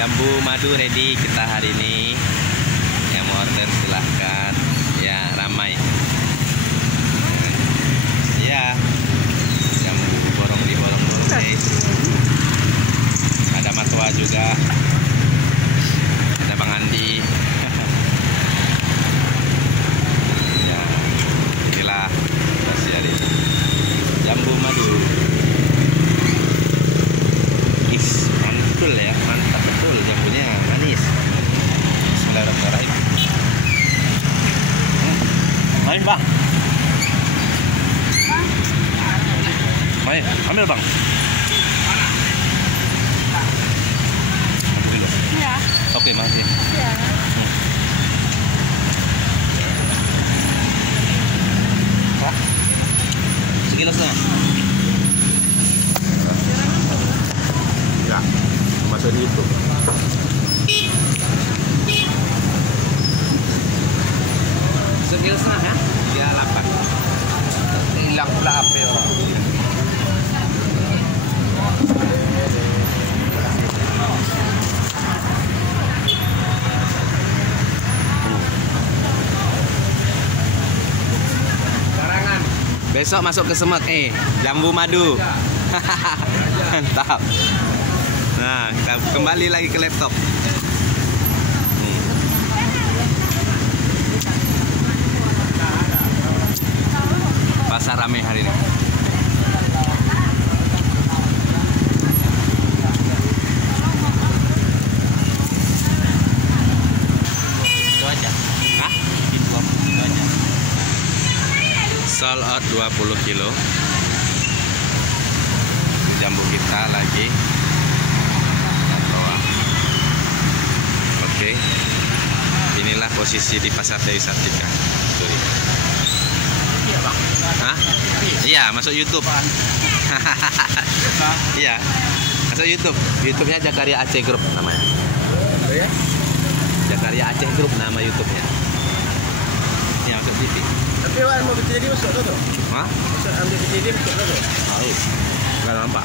Jambu madu ready kita hari ini. Yang mau order silahkan. Ya, ramai. Ya, jambu borong di borong-borong guys. Ada Matwa juga. Ada Bang Andi. Ya, inilah nasi hari ini. Jambu madu. Mantul ya, mantap betul jambunya, manis. Bismillahirrahmanirrahim. Main bang. Main, ambil bang. Ya. Oke, makasih. Ya. Wah, sekilo setengah. Ya, masuk di YouTube. Sekilo setengah ya? 38. Hilang pula HP orang. Besok masuk ke Semek, jambu madu. Mantap. Nah, kita kembali lagi ke laptop. Pasar ramai hari ini. Itu aja. Hah? Itu aja. Sold out 20 kilo. Jambu kita lagi. Oke, inilah posisi di Pasar Dewi Sartika. Hah? Iya, masuk YouTube. Iya, masuk YouTube. YouTube-nya Jakaria Aceh Group namanya. Jakaria Aceh Group nama YouTube-nya. Ini masuk TV. Tapi Wan mau jadi masuk tuh. Hah? Masuk ambil jadi masuk tuh. Tahu. Enggak nampak.